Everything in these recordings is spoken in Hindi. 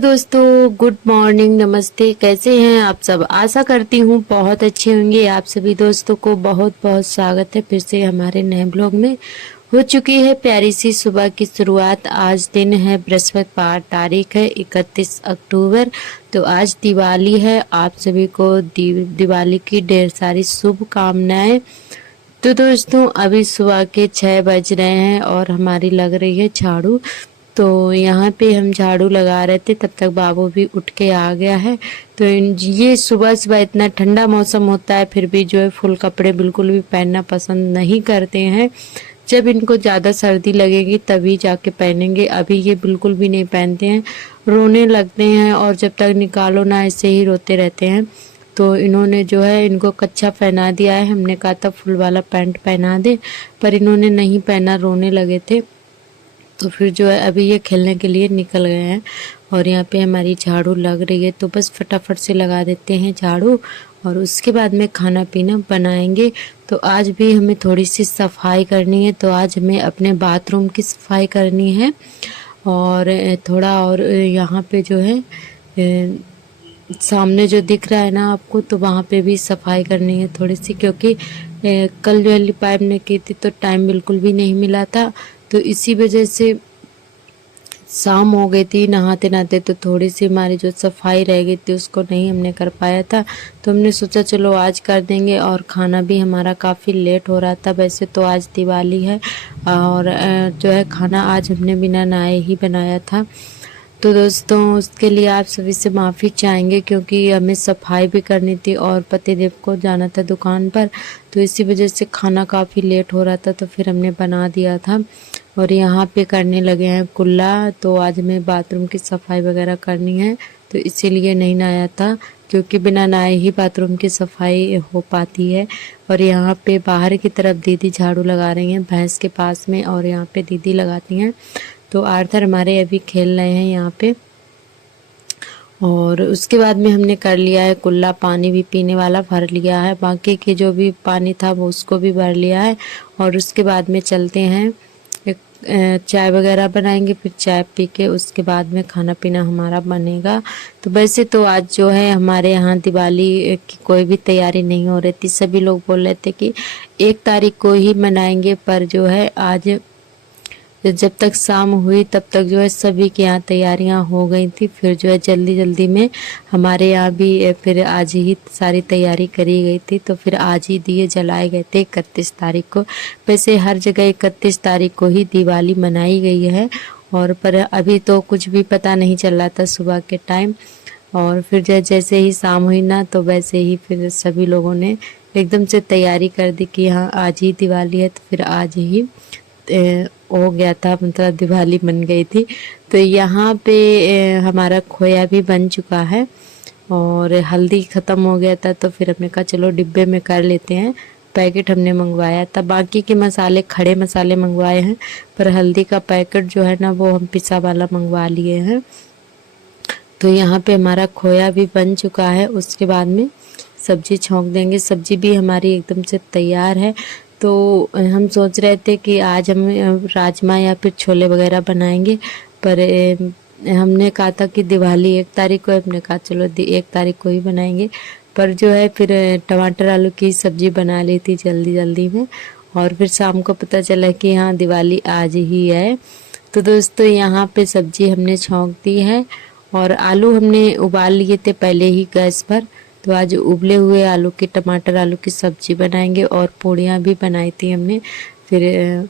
दोस्तों, गुड मॉर्निंग, नमस्ते। कैसे हैं आप सब? आशा करती हूँ बहुत अच्छे होंगे। आप सभी दोस्तों को बहुत बहुत स्वागत है फिर से हमारे नए ब्लॉग में। हो चुकी है प्यारी सी सुबह की शुरुआत। आज दिन है बृहस्पतिवार, तारीख है 31 अक्टूबर। तो आज दिवाली है। आप सभी को दिवाली की ढेर सारी शुभकामनाएं। तो दोस्तों, अभी सुबह के 6 बज रहे हैं और हमारी लग रही है झाड़ू। तो यहाँ पे हम झाड़ू लगा रहे थे, तब तक बाबू भी उठ के आ गया है। तो ये सुबह सुबह इतना ठंडा मौसम होता है, फिर भी जो है फुल कपड़े बिल्कुल भी पहनना पसंद नहीं करते हैं। जब इनको ज़्यादा सर्दी लगेगी तभी जाके पहनेंगे, अभी ये बिल्कुल भी नहीं पहनते हैं, रोने लगते हैं और जब तक निकालो ना ऐसे ही रोते रहते हैं। तो इन्होंने जो है इनको कच्छा पहना दिया है। हमने कहा था फुल वाला पैंट पहना दे, पर इन्होंने नहीं पहना, रोने लगे थे। तो फिर जो है अभी ये खेलने के लिए निकल गए हैं और यहाँ पे हमारी झाड़ू लग रही है। तो बस फटाफट से लगा देते हैं झाड़ू और उसके बाद में खाना पीना बनाएंगे। तो आज भी हमें थोड़ी सी सफाई करनी है। तो आज हमें अपने बाथरूम की सफाई करनी है और थोड़ा और यहाँ पे जो है सामने जो दिख रहा है ना आपको, तो वहाँ पे भी सफाई करनी है थोड़ी सी, क्योंकि कल जो है लिपाई ने की थी तो टाइम बिल्कुल भी नहीं मिला था। तो इसी वजह से शाम हो गई थी नहाते नहाते, तो थोड़ी सी हमारी जो सफाई रह गई थी उसको नहीं हमने कर पाया था। तो हमने सोचा चलो आज कर देंगे। और खाना भी हमारा काफ़ी लेट हो रहा था। वैसे तो आज दिवाली है और जो है खाना आज हमने बिना नहाए ही बनाया था। तो दोस्तों, उसके लिए आप सभी से माफ़ी चाहेंगे, क्योंकि हमें सफाई भी करनी थी और पतिदेव को जाना था दुकान पर। तो इसी वजह से खाना काफ़ी लेट हो रहा था, तो फिर हमने बना दिया था। और यहाँ पे करने लगे हैं कुल्ला। तो आज हमें बाथरूम की सफाई वगैरह करनी है, तो इसीलिए नहीं नहाया था, क्योंकि बिना नहाए ही बाथरूम की सफाई हो पाती है। और यहाँ पे बाहर की तरफ दीदी झाड़ू लगा रही हैं भैंस के पास में, और यहाँ पे दीदी लगाती हैं। तो आर्थर हमारे अभी खेल रहे हैं यहाँ पे। और उसके बाद में हमने कर लिया है कुल्ला, पानी भी पीने वाला भर लिया है, बाकी के जो भी पानी था वो उसको भी भर लिया है। और उसके बाद में चलते हैं चाय वगैरह बनाएंगे, फिर चाय पी के उसके बाद में खाना पीना हमारा बनेगा। तो वैसे तो आज जो है हमारे यहाँ दिवाली की कोई भी तैयारी नहीं हो रही थी। सभी लोग बोल रहे थे कि 1 तारीख को ही मनाएंगे, पर जो है आज जब तक शाम हुई तब तक जो है सभी के यहाँ तैयारियां हो गई थी। फिर जो है जल्दी जल्दी में हमारे यहाँ भी फिर आज ही सारी तैयारी करी गई थी। तो फिर आज ही दिए जलाए गए थे 31 तारीख को। वैसे हर जगह 31 तारीख को ही दिवाली मनाई गई है, और पर अभी तो कुछ भी पता नहीं चल रहा था सुबह के टाइम। और फिर जैसे ही शाम हुई ना, तो वैसे ही फिर सभी लोगों ने एकदम से तैयारी कर दी कि हाँ आज ही दिवाली है। तो फिर आज ही हो गया था, मतलब दिवाली बन गई थी। तो यहाँ पे हमारा खोया भी बन चुका है और हल्दी ख़त्म हो गया था। तो फिर हमने कहा चलो डिब्बे में कर लेते हैं। पैकेट हमने मंगवाया था, बाकी के मसाले खड़े मसाले मंगवाए हैं, पर हल्दी का पैकेट जो है ना वो हम पिसा वाला मंगवा लिए हैं। तो यहाँ पे हमारा खोया भी बन चुका है। उसके बाद में सब्जी छौंक देंगे। सब्जी भी हमारी एकदम से तैयार है। तो हम सोच रहे थे कि आज हम राजमा या फिर छोले वगैरह बनाएंगे, पर हमने कहा था कि दिवाली 1 तारीख को, हमने कहा चलो 1 तारीख को ही बनाएंगे। पर जो है फिर टमाटर आलू की सब्जी बना ली थी जल्दी जल्दी में, और फिर शाम को पता चला कि हाँ दिवाली आज ही है। तो दोस्तों, यहाँ पे सब्जी हमने छौंक दी है और आलू हमने उबाल लिए थे पहले ही गैस पर। तो आज उबले हुए आलू की, टमाटर आलू की सब्जी बनाएंगे। और पूड़ियाँ भी बनाई थी हमने, फिर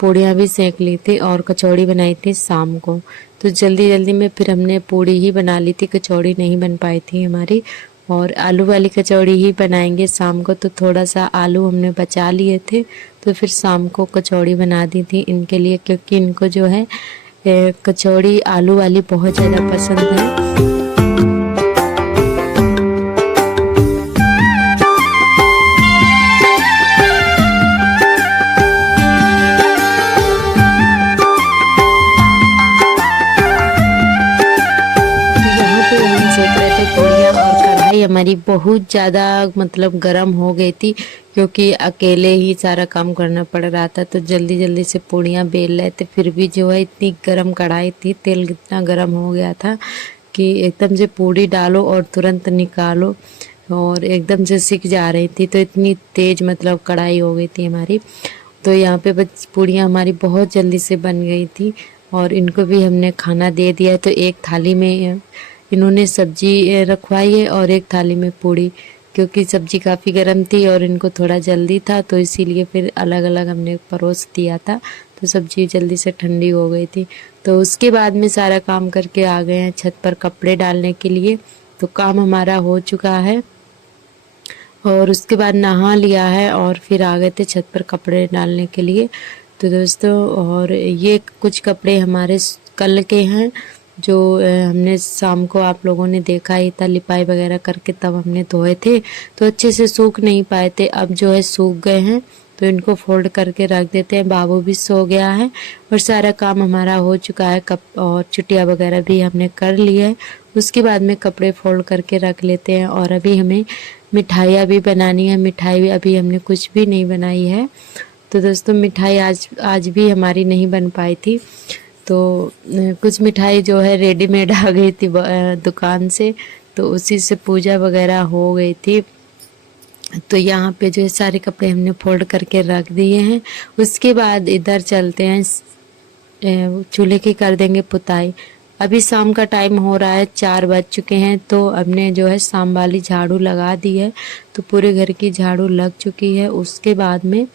पूड़ियाँ भी सेक ली थी और कचौड़ी बनाई थी शाम को। तो जल्दी जल्दी में फिर हमने पूड़ी ही बना ली थी, कचौड़ी नहीं बन पाई थी हमारी। और आलू वाली कचौड़ी ही बनाएंगे शाम को। तो थोड़ा सा आलू हमने बचा लिए थे, तो फिर शाम को कचौड़ी बना दी थी इनके लिए, क्योंकि इनको जो है कचौड़ी आलू वाली बहुत ज़्यादा पसंद है। हमारी बहुत ज़्यादा मतलब गर्म हो गई थी, क्योंकि अकेले ही सारा काम करना पड़ रहा था। तो जल्दी जल्दी से पूड़ियाँ बेल रहे थे, फिर भी जो है इतनी गर्म कढ़ाई थी, तेल इतना गर्म हो गया था कि एकदम से पूड़ी डालो और तुरंत निकालो और एकदम से सिक जा रही थी। तो इतनी तेज मतलब कढ़ाई हो गई थी हमारी। तो यहाँ पे बस पूड़ियाँ हमारी बहुत जल्दी से बन गई थी और इनको भी हमने खाना दे दिया। तो एक थाली में इन्होंने सब्जी रखवाई है और एक थाली में पूड़ी, क्योंकि सब्जी काफ़ी गर्म थी और इनको थोड़ा जल्दी था, तो इसीलिए फिर अलग अलग हमने परोस दिया था। तो सब्जी जल्दी से ठंडी हो गई थी। तो उसके बाद में सारा काम करके आ गए हैं छत पर कपड़े डालने के लिए। तो काम हमारा हो चुका है और उसके बाद नहा लिया है और फिर आ गए थे छत पर कपड़े डालने के लिए। तो दोस्तों, और ये कुछ कपड़े हमारे कल के हैं जो हमने शाम को आप लोगों ने देखा ही था, लिपाई वगैरह करके तब हमने धोए थे। तो अच्छे से सूख नहीं पाए थे, अब जो है सूख गए हैं। तो इनको फोल्ड करके रख देते हैं। बाबू भी सो गया है और सारा काम हमारा हो चुका है। कप और चुटिया वगैरह भी हमने कर लिया है। उसके बाद में कपड़े फोल्ड करके रख लेते हैं। और अभी हमें मिठाइयाँ भी बनानी है। मिठाई भी अभी हमने कुछ भी नहीं बनाई है। तो दोस्तों, मिठाई आज भी हमारी नहीं बन पाई थी। तो कुछ मिठाई जो है रेडीमेड आ गई थी दुकान से, तो उसी से पूजा वगैरह हो गई थी। तो यहाँ पे जो है सारे कपड़े हमने फोल्ड करके रख दिए हैं। उसके बाद इधर चलते हैं, चूल्हे की कर देंगे पुताई। अभी शाम का टाइम हो रहा है, 4 बज चुके हैं। तो हमने जो है शाम वाली झाड़ू लगा दी है, तो पूरे घर की झाड़ू लग चुकी है। उसके बाद में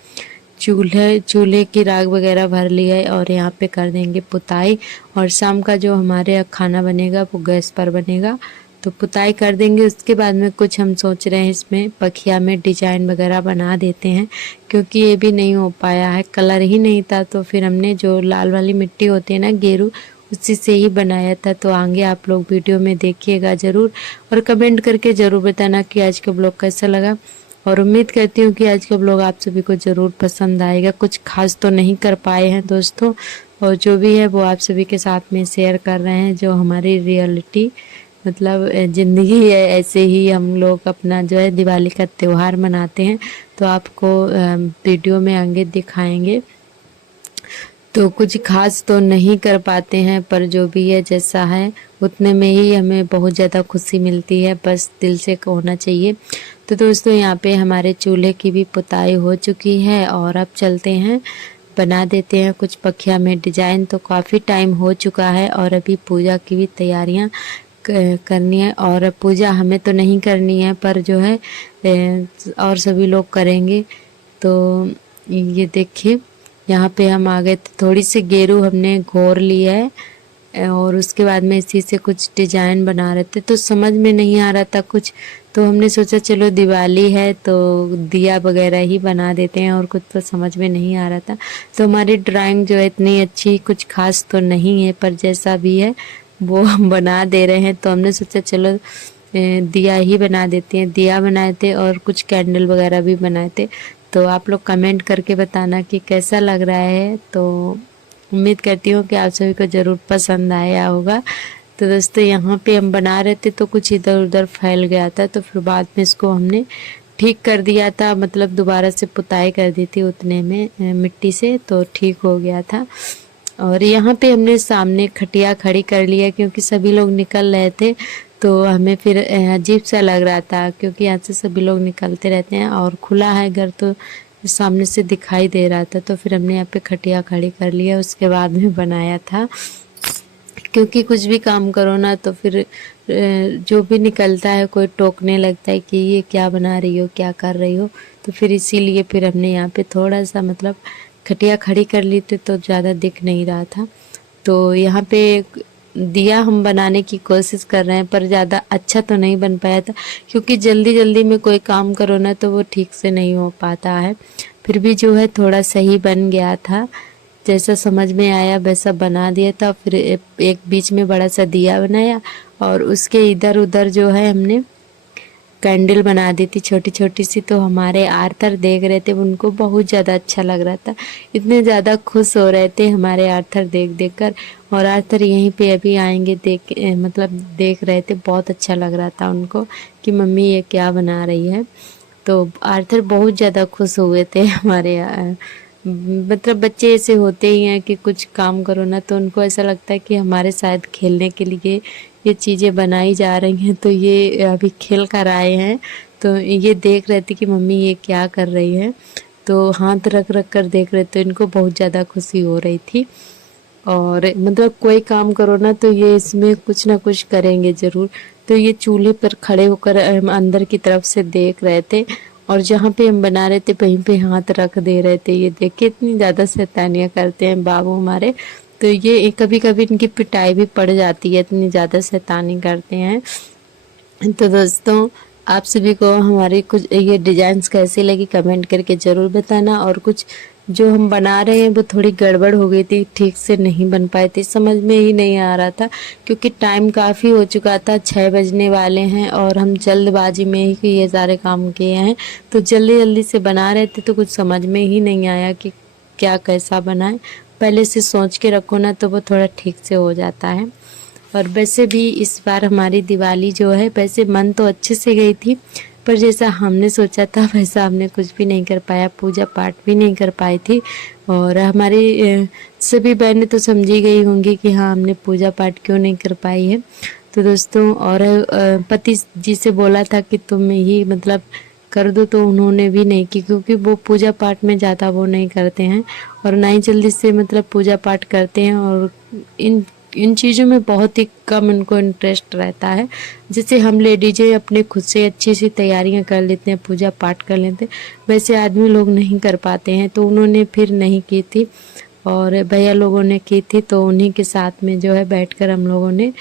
चूल्हे की राख वगैरह भर ली है और यहाँ पे कर देंगे पुताई। और शाम का जो हमारे खाना बनेगा वो गैस पर बनेगा, तो पुताई कर देंगे। उसके बाद में कुछ हम सोच रहे हैं इसमें पखिया में डिजाइन वगैरह बना देते हैं, क्योंकि ये भी नहीं हो पाया है, कलर ही नहीं था। तो फिर हमने जो लाल वाली मिट्टी होती है ना, गेरू, उसी से ही बनाया था। तो आगे आप लोग वीडियो में देखिएगा ज़रूर और कमेंट करके ज़रूर बताना कि आज का ब्लॉग कैसा लगा। और उम्मीद करती हूँ कि आज का ब्लॉग आप सभी को ज़रूर पसंद आएगा। कुछ खास तो नहीं कर पाए हैं दोस्तों, और जो भी है वो आप सभी के साथ में शेयर कर रहे हैं, जो हमारी रियलिटी मतलब ज़िंदगी है। ऐसे ही हम लोग अपना जो है दिवाली का त्यौहार मनाते हैं, तो आपको वीडियो में आगे दिखाएंगे। तो कुछ खास तो नहीं कर पाते हैं, पर जो भी है जैसा है उतने में ही हमें बहुत ज़्यादा खुशी मिलती है, बस दिल से होना चाहिए। तो दोस्तों, यहाँ पे हमारे चूल्हे की भी पुताई हो चुकी है और अब चलते हैं बना देते हैं कुछ पखिया में डिजाइन। तो काफ़ी टाइम हो चुका है और अभी पूजा की भी तैयारियां करनी है। और पूजा हमें तो नहीं करनी है, पर जो है और सभी लोग करेंगे। तो ये देखिए, यहाँ पे हम आ गए थे। थोड़ी सी गेरू हमने घोर लिया है और उसके बाद में इसी से कुछ डिजाइन बना रहे थे, तो समझ में नहीं आ रहा था कुछ। तो हमने सोचा चलो दिवाली है तो दिया वगैरह ही बना देते हैं, और कुछ तो समझ में नहीं आ रहा था। तो हमारी ड्राइंग जो है इतनी अच्छी कुछ खास तो नहीं है, पर जैसा भी है वो हम बना दे रहे हैं। तो हमने सोचा चलो दिया ही बना देते हैं। दिया बनाए थे और कुछ कैंडल वगैरह भी बनाए थे। तो आप लोग कमेंट करके बताना कि कैसा लग रहा है। तो उम्मीद करती हूँ कि आप सभी को ज़रूर पसंद आया होगा। तो दोस्तों, यहाँ पे हम बना रहे थे तो कुछ इधर उधर फैल गया था, तो फिर बाद में इसको हमने ठीक कर दिया था, मतलब दोबारा से पुताई कर दी थी उतने में मिट्टी से, तो ठीक हो गया था। और यहाँ पे हमने सामने खटिया खड़ी कर लिया, क्योंकि सभी लोग निकल रहे थे। तो हमें फिर अजीब सा लग रहा था, क्योंकि यहाँ से सभी लोग निकलते रहते हैं और खुला है घर, तो सामने से दिखाई दे रहा था। तो फिर हमने यहाँ पे खटिया खड़ी कर लिया, उसके बाद में बनाया था। क्योंकि कुछ भी काम करो ना, तो फिर जो भी निकलता है कोई टोकने लगता है कि ये क्या बना रही हो, क्या कर रही हो। तो फिर इसीलिए फिर हमने यहाँ पे थोड़ा सा मतलब खटिया खड़ी कर ली थी, तो ज़्यादा दिख नहीं रहा था। तो यहाँ पे दिया हम बनाने की कोशिश कर रहे हैं, पर ज़्यादा अच्छा तो नहीं बन पाया था, क्योंकि जल्दी जल्दी में कोई काम करो ना तो वो ठीक से नहीं हो पाता है। फिर भी जो है थोड़ा सही बन गया था, जैसा समझ में आया वैसा बना दिया था। फिर एक बीच में बड़ा सा दिया बनाया और उसके इधर उधर जो है हमने कैंडल बना दी थी छोटी छोटी सी। तो हमारे आर्थर देख रहे थे, उनको बहुत ज़्यादा अच्छा लग रहा था, इतने ज़्यादा खुश हो रहे थे हमारे आर्थर देख देख कर। और आर्थर यहीं पे अभी आएंगे मतलब देख रहे थे, बहुत अच्छा लग रहा था उनको कि मम्मी ये क्या बना रही है। तो आर्थर बहुत ज़्यादा खुश हुए थे हमारे मतलब बच्चे ऐसे होते ही हैं कि कुछ काम करो ना तो उनको ऐसा लगता है कि हमारे साथ खेलने के लिए ये चीज़ें बनाई जा रही हैं। तो ये अभी खेल कर आए हैं, तो ये देख रहे थे कि मम्मी ये क्या कर रही है, तो हाथ रख रख कर देख रहे थे, इनको बहुत ज़्यादा खुशी हो रही थी। और मतलब कोई काम करो ना तो ये इसमें कुछ ना कुछ करेंगे ज़रूर। तो ये चूल्हे पर खड़े होकर अंदर की तरफ से देख रहे थे, और जहाँ पे हम बना रहे थे वहीं पे हाथ रख दे रहे थे। ये देख के इतनी ज़्यादा शैतानियाँ करते हैं बाबू हमारे। तो ये कभी कभी इनकी पिटाई भी पड़ जाती है, इतनी ज़्यादा शैतानी करते हैं। तो दोस्तों, आप सभी को हमारी कुछ ये डिजाइन्स कैसी लगी कमेंट करके ज़रूर बताना। और कुछ जो हम बना रहे हैं वो थोड़ी गड़बड़ हो गई थी, ठीक से नहीं बन पाए थे, समझ में ही नहीं आ रहा था क्योंकि टाइम काफ़ी हो चुका था, 6 बजने वाले हैं और हम जल्दबाजी में ही ये सारे काम किए हैं। तो जल्दी जल्दी से बना रहे थे तो कुछ समझ में ही नहीं आया कि क्या कैसा बनाए। पहले से सोच के रखो ना तो वो थोड़ा ठीक से हो जाता है। और वैसे भी इस बार हमारी दिवाली जो है, वैसे मन तो अच्छे से गई थी, पर जैसा हमने सोचा था वैसा हमने कुछ भी नहीं कर पाया, पूजा पाठ भी नहीं कर पाई थी। और हमारी सभी बहनें तो समझी गई होंगी कि हाँ हमने पूजा पाठ क्यों नहीं कर पाई है। तो दोस्तों, और पति जी से बोला था कि तुम ही मतलब कर दो, तो उन्होंने भी नहीं की क्योंकि वो पूजा पाठ में ज़्यादा वो नहीं करते हैं और ना ही जल्दी से मतलब पूजा पाठ करते हैं। और इन इन चीज़ों में बहुत ही कम इनको इंटरेस्ट रहता है। जैसे हम लेडीजें अपने खुद से अच्छी सी तैयारियां कर लेते हैं, पूजा पाठ कर लेते हैं, वैसे आदमी लोग नहीं कर पाते हैं। तो उन्होंने फिर नहीं की थी और भैया लोगों ने की थी, तो उन्हीं के साथ में जो है बैठकर हम लोगों ने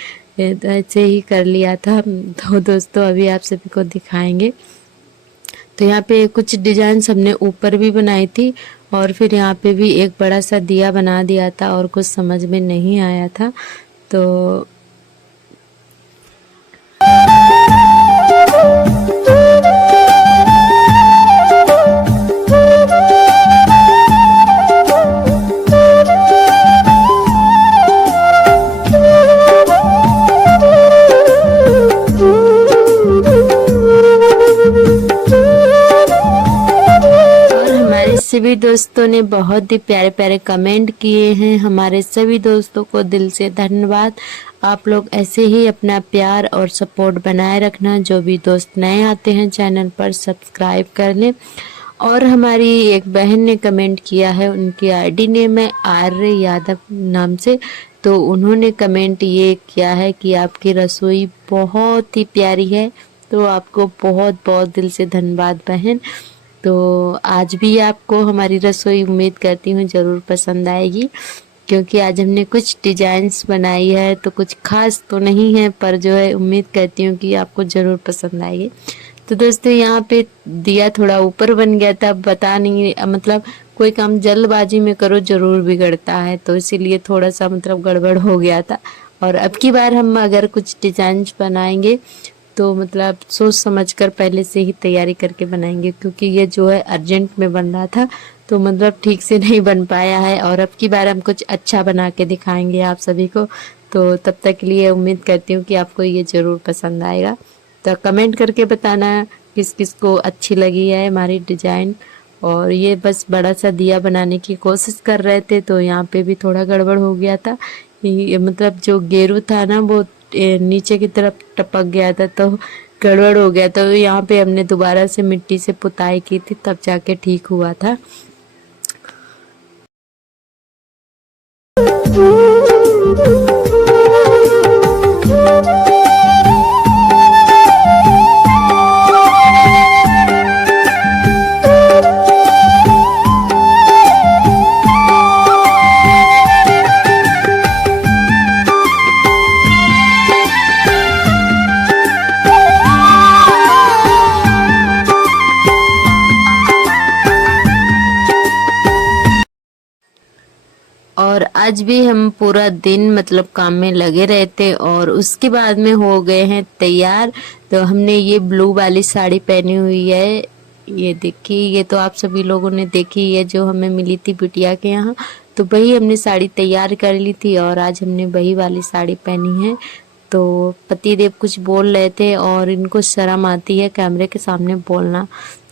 ऐसे ही कर लिया था। तो दोस्तों, अभी आप सभी को दिखाएंगे। तो यहाँ पे कुछ डिजाइन हमने ऊपर भी बनाई थी और फिर यहाँ पे भी एक बड़ा सा दिया बना दिया था और कुछ समझ में नहीं आया था। तो सभी दोस्तों ने बहुत ही प्यारे प्यारे कमेंट किए हैं। हमारे सभी दोस्तों को दिल से धन्यवाद। आप लोग ऐसे ही अपना प्यार और सपोर्ट बनाए रखना। जो भी दोस्त नए आते हैं चैनल पर सब्सक्राइब कर लें। और हमारी एक बहन ने कमेंट किया है, उनकी आईडी नेम है आर्य यादव नाम से। तो उन्होंने कमेंट ये किया है कि आपकी रसोई बहुत ही प्यारी है। तो आपको बहुत बहुत दिल से धन्यवाद बहन। तो आज भी आपको हमारी रसोई उम्मीद करती हूँ ज़रूर पसंद आएगी, क्योंकि आज हमने कुछ डिजाइन्स बनाई है तो कुछ खास तो नहीं है, पर जो है उम्मीद करती हूँ कि आपको ज़रूर पसंद आएगी। तो दोस्तों, यहाँ पे दिया थोड़ा ऊपर बन गया था, पता नहीं मतलब कोई काम जल्दबाजी में करो ज़रूर बिगड़ता है, तो इसीलिए थोड़ा सा मतलब गड़बड़ हो गया था। और अब की बार हम अगर कुछ डिजाइन्स बनाएंगे तो मतलब सोच समझकर पहले से ही तैयारी करके बनाएंगे, क्योंकि ये जो है अर्जेंट में बन रहा था तो मतलब ठीक से नहीं बन पाया है। और अब की बार हम कुछ अच्छा बना के दिखाएंगे आप सभी को। तो तब तक के लिए उम्मीद करती हूँ कि आपको ये ज़रूर पसंद आएगा। तो कमेंट करके बताना किस किस को अच्छी लगी है हमारी डिजाइन। और ये बस बड़ा सा दिया बनाने की कोशिश कर रहे थे, तो यहाँ पे भी थोड़ा गड़बड़ हो गया था। ये मतलब जो गेरू था ना वो नीचे की तरफ टपक गया था, तो गड़बड़ हो गया। तो यहाँ पे हमने दोबारा से मिट्टी से पुताई की थी, तब जाके ठीक हुआ था। और आज भी हम पूरा दिन मतलब काम में लगे रहे थे और उसके बाद में हो गए हैं तैयार। तो हमने ये ब्लू वाली साड़ी पहनी हुई है, ये देखिए, ये तो आप सभी लोगों ने देखी है जो हमें मिली थी बिटिया के यहाँ। तो वही हमने साड़ी तैयार कर ली थी और आज हमने वही वाली साड़ी पहनी है। तो पतिदेव कुछ बोल रहे थे और इनको शर्म आती है कैमरे के सामने बोलना,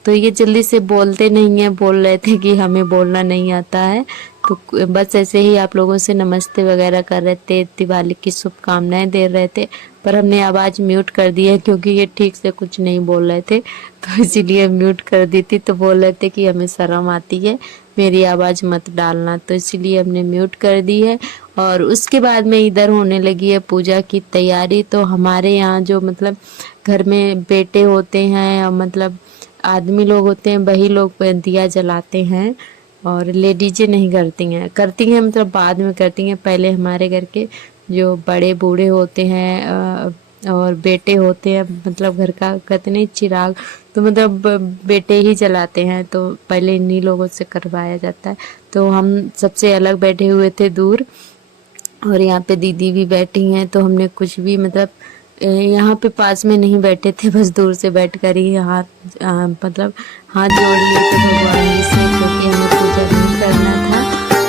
तो ये जल्दी से बोलते नहीं है। बोल रहे थे कि हमें बोलना नहीं आता है, तो बस ऐसे ही आप लोगों से नमस्ते वगैरह कर रहे थे, दिवाली की शुभकामनाएं दे रहे थे। पर हमने आवाज़ म्यूट कर दी है क्योंकि ये ठीक से कुछ नहीं बोल रहे थे, तो इसीलिए म्यूट कर दी थी। तो बोल रहे थे कि हमें शर्म आती है, मेरी आवाज़ मत डालना, तो इसीलिए हमने म्यूट कर दी है। और उसके बाद में इधर होने लगी है पूजा की तैयारी। तो हमारे यहाँ जो मतलब घर में बेटे होते हैं, मतलब आदमी लोग होते हैं, वही लोग दिया जलाते हैं और लेडीजें नहीं करती हैं मतलब बाद में करती हैं। पहले हमारे घर के जो बड़े बूढ़े होते हैं और बेटे होते हैं, मतलब घर का कहते नहीं चिराग, तो मतलब बेटे ही जलाते हैं। तो पहले इन्हीं लोगों से करवाया जाता है। तो हम सबसे अलग बैठे हुए थे दूर, और यहाँ पे दीदी भी बैठी हैं। तो हमने कुछ भी मतलब यहाँ पे पास में नहीं बैठे थे, बस दूर से बैठकर ही मतलब हाथ जोड़ लिए थे भगवान जी से, क्योंकि हमें पूजा नहीं करना था।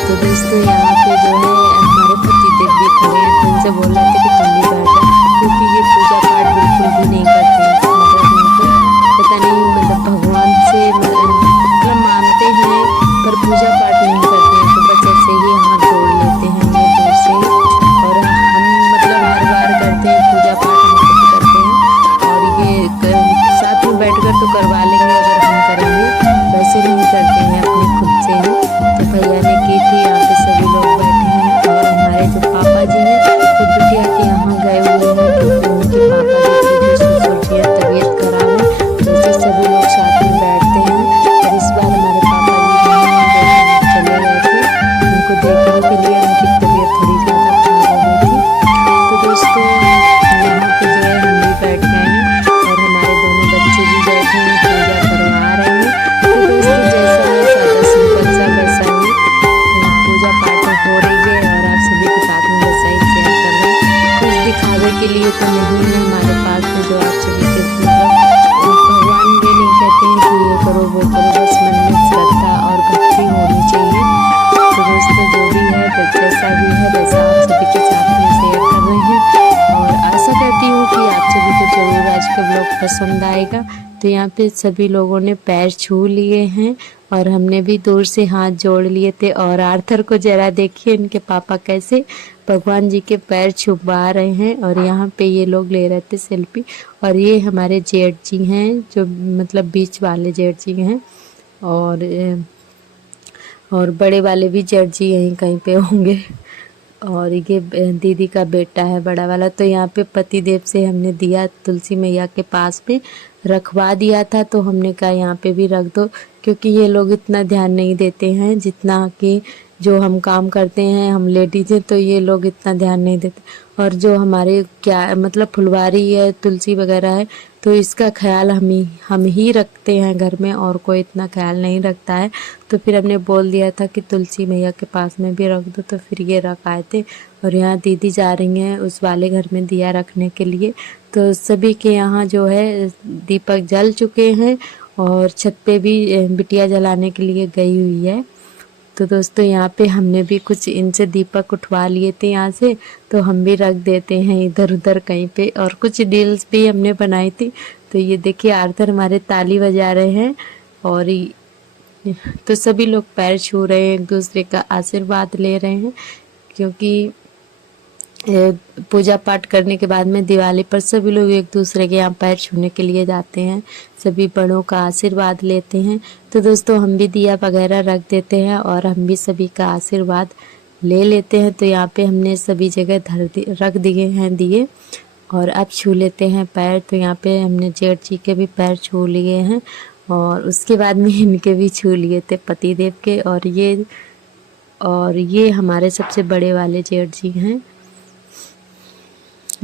तो दोस्तों यहाँ पे जो है हमारे पतिदेव भी खड़े हैं, तो उनसे बोल रहे थे कि तुम भी बैठ जाओ, क्योंकि ये पूजा पाठ बिल्कुल भी नहीं करते हैं। मतलब उनको पता नहीं, मतलब भगवान से मतलब मानते हैं पर पूजा पाठ नहीं करते हैं। तो बस ऐसे ही हाथ जोड़ लेते हैं ये दूर से ही। और हम मतलब हर बार करते हैं पूजा पाठ, हम खुद करते हैं। और ये साथ में बैठकर तो करवा लेंगे अगर हम करेंगे, वैसे नहीं करते हैं अपने खुद से ही। तो भैया ने की थी, यहाँ पे सभी लोग बैठे हैं। और हमारे जो पापा जी हैं वो बिटिया के यहाँ गए हुए हैं, क्योंकि उनके पापा जी की जो ससुर जी है तबीयत खराब है, वैसे सभी लोग साथ में बैठते हैं। और इस बार हमारे पापा जी चले गए थे उनको देखने के लिए, उनकी तबीयत थोड़ी ज़्यादा खराब हो गई थी। तो दोस्तों यहाँ पे जो है हम भी बैठ गए हैं और हमारे दोनों बच्चे भी बैठे हैं, पूजा करवा रहे हैं। तो दोस्तों जैसा है सादा सिंपल सा वैसा ही पूजा पाठ हो रही है और आप सभी के साथ में वैसा ही शेयर कर रहे हैं। कुछ दिखावे के लिए तो नहीं है हमारे पास में, जो आप सभी के मतलब भगवान भी नहीं कहते हैं कि ये करो वो करो, बस मन में श्रद्धा और भक्ति होनी चाहिए। तो दोस्तों जो भी है जैसा भी है वैसा आप सभी के साथ में शेयर कर रहे हैं, और आशा करती हूँ कि आप सभी को जरूर आज का ब्लॉग पसंद आएगा। तो यहाँ पे सभी लोगों ने पैर छू लिए हैं और हमने भी दूर से हाथ जोड़ लिए थे। और आर्थर को जरा देखिए इनके पापा कैसे भगवान जी के पैर छुपा रहे हैं, और यहाँ पे ये लोग ले रहे थे सेल्फी। और ये हमारे जेठ जी हैं, जो मतलब बीच वाले जेठ जी हैं, और बड़े वाले भी जेठ जी यहीं कहीं पे होंगे। और ये दीदी का बेटा है बड़ा वाला। तो यहाँ पे पतिदेव से हमने दिया तुलसी मैया के पास में रखवा दिया था, तो हमने कहा यहाँ पे भी रख दो, क्योंकि ये लोग इतना ध्यान नहीं देते हैं जितना कि जो हम काम करते हैं, हम लेडीज हैं, तो ये लोग इतना ध्यान नहीं देते। और जो हमारे क्या मतलब फुलवारी है, तुलसी वगैरह है, तो इसका ख्याल हम ही रखते हैं घर में, और कोई इतना ख्याल नहीं रखता है। तो फिर हमने बोल दिया था कि तुलसी मैया के पास में भी रख दो, तो फिर ये रख आए थे। और यहाँ दीदी जा रही हैं उस वाले घर में दिया रखने के लिए। तो सभी के यहाँ जो है दीपक जल चुके हैं, और छत पे भी बिटिया जलाने के लिए गई हुई है। तो दोस्तों यहाँ पे हमने भी कुछ इनसे दीपक उठवा लिए थे यहाँ से, तो हम भी रख देते हैं इधर उधर कहीं पे। और कुछ डील्स भी हमने बनाई थी। तो ये देखिए आर्थर हमारे ताली बजा रहे हैं, और तो सभी लोग पैर छू रहे हैं, एक दूसरे का आशीर्वाद ले रहे हैं, क्योंकि पूजा पाठ करने के बाद में दिवाली पर सभी लोग एक दूसरे के यहाँ पैर छूने के लिए जाते हैं, सभी बड़ों का आशीर्वाद लेते हैं। तो दोस्तों हम भी दिया वगैरह रख देते हैं और हम भी सभी का आशीर्वाद ले लेते हैं। तो यहाँ पे हमने सभी जगह रख दिए हैं दिए, और अब छू लेते हैं पैर। तो यहाँ पे हमने जेठ जी के भी पैर छू लिए हैं, और उसके बाद में इनके भी छू लिए थे पतिदेव के। और ये हमारे सबसे बड़े वाले जेठ जी हैं।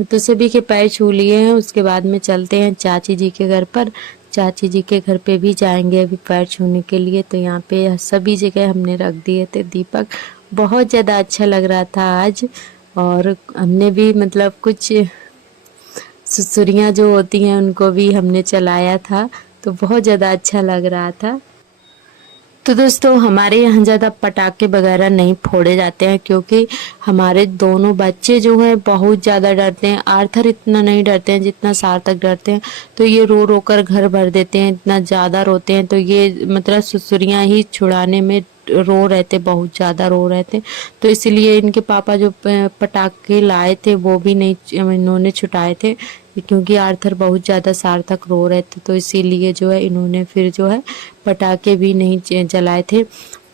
तो सभी के पैर छू लिए हैं। उसके बाद में चलते हैं चाची जी के घर पर। चाची जी के घर पे भी जाएंगे अभी पैर छूने के लिए। तो यहाँ पे सभी जगह हमने रख दिए थे दीपक, बहुत ज़्यादा अच्छा लग रहा था आज। और हमने भी मतलब कुछ सुसुरियाँ जो होती हैं उनको भी हमने चलाया था, तो बहुत ज़्यादा अच्छा लग रहा था। तो दोस्तों हमारे यहाँ ज़्यादा पटाखे वगैरह नहीं फोड़े जाते हैं, क्योंकि हमारे दोनों बच्चे जो हैं बहुत ज़्यादा डरते हैं। आर्थर इतना नहीं डरते हैं जितना सार्थक डरते हैं, तो ये रो रो कर घर भर देते हैं, इतना ज़्यादा रोते हैं। तो ये मतलब सुसुरियाँ ही छुड़ाने में रो रहे थे, बहुत ज़्यादा रो रहे थे। तो इसलिए इनके पापा जो पटाखे लाए थे वो भी नहीं इन्होंने छुटाए थे, क्योंकि आर्थर बहुत ज़्यादा सार्थक रो रहे थे। तो इसीलिए जो है इन्होंने फिर जो है पटाखे भी नहीं जलाए थे।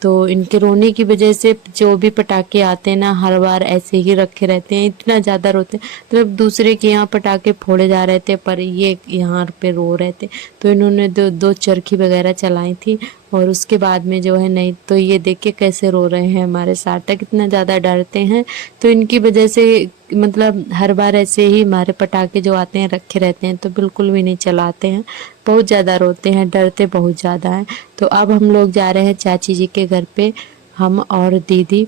तो इनके रोने की वजह से जो भी पटाखे आते हैं ना, हर बार ऐसे ही रखे रहते हैं, इतना ज़्यादा रोते हैं। मतलब दूसरे के यहाँ पटाखे फोड़े जा रहे थे पर ये यहाँ पे रो रहे थे। तो इन्होंने दो चरखी वगैरह चलाई थी, और उसके बाद में जो है नहीं। तो ये देखिए कैसे रो रहे हैं, हमारे सार्थक इतना ज़्यादा डरते हैं। तो इनकी वजह से मतलब हर बार ऐसे ही हमारे पटाखे जो आते हैं रखे रहते हैं, तो बिल्कुल भी नहीं चलाते हैं। बहुत ज़्यादा रोते हैं, डरते बहुत ज़्यादा हैं। तो अब हम लोग जा रहे हैं चाची जी के घर पे, हम और दीदी।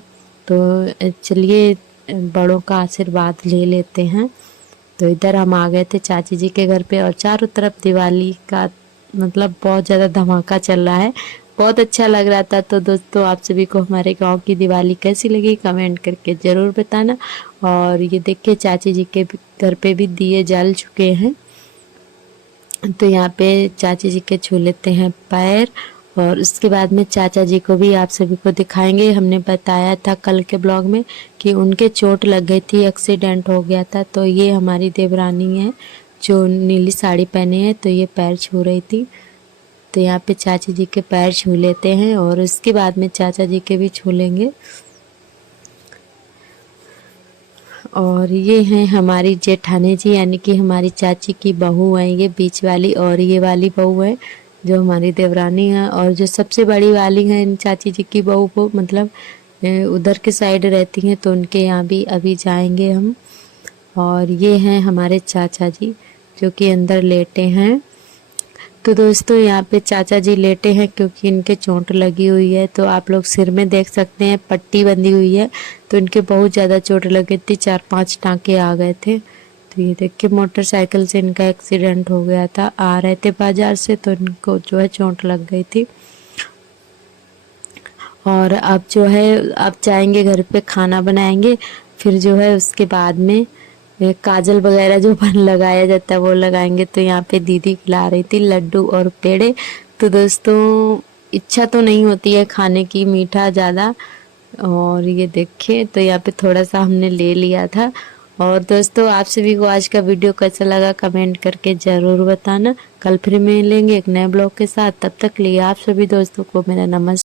तो चलिए बड़ों का आशीर्वाद ले लेते हैं। तो इधर हम आ गए थे चाची जी के घर पे, और चारों तरफ दिवाली का मतलब बहुत ज़्यादा धमाका चल रहा है, बहुत अच्छा लग रहा था। तो दोस्तों आप सभी को हमारे गांव की दिवाली कैसी लगी कमेंट करके ज़रूर बताना। और ये देखिए चाची जी के घर पे भी दिए जल चुके हैं। तो यहाँ पे चाची जी के छू लेते हैं पैर, और उसके बाद में चाचा जी को भी आप सभी को दिखाएंगे। हमने बताया था कल के ब्लॉग में कि उनके चोट लग गई थी, एक्सीडेंट हो गया था। तो ये हमारी देवरानी है जो नीली साड़ी पहने है, तो ये पैर छू रही थी। तो यहाँ पे चाची जी के पैर छू लेते हैं, और उसके बाद में चाचा जी के भी छू लेंगे। और ये हैं हमारी जेठानी जी, यानी कि हमारी चाची की बहू है ये बीच वाली, और ये वाली बहू है जो हमारी देवरानी है। और जो सबसे बड़ी वाली है इन चाची जी की बहू को मतलब उधर के साइड रहती हैं, तो उनके यहाँ भी अभी जाएंगे हम। और ये हैं हमारे चाचा जी जो कि अंदर लेटे हैं। तो दोस्तों यहाँ पे चाचा जी लेटे हैं क्योंकि इनके चोट लगी हुई है। तो आप लोग सिर में देख सकते हैं पट्टी बंधी हुई है, तो इनके बहुत ज़्यादा चोट लगी थी, 4-5 टाँके आ गए थे। तो ये देखिए मोटरसाइकिल से इनका एक्सीडेंट हो गया था, आ रहे थे बाजार से, तो इनको जो है चोट लग गई थी। और अब जो है अब जाएंगे घर पे, खाना बनाएंगे, फिर जो है उसके बाद में काजल वगैरह जो बन लगाया जाता है वो लगाएंगे। तो यहाँ पे दीदी खिला रही थी लड्डू और पेड़े। तो दोस्तों इच्छा तो नहीं होती है खाने की मीठा ज़्यादा, और ये देखिए तो यहाँ पे थोड़ा सा हमने ले लिया था। और दोस्तों आप सभी को आज का वीडियो कैसा लगा कमेंट करके ज़रूर बताना। कल फिर मिलेंगे एक नए ब्लॉग के साथ, तब तक लिए आप सभी दोस्तों को मेरा नमस्कार।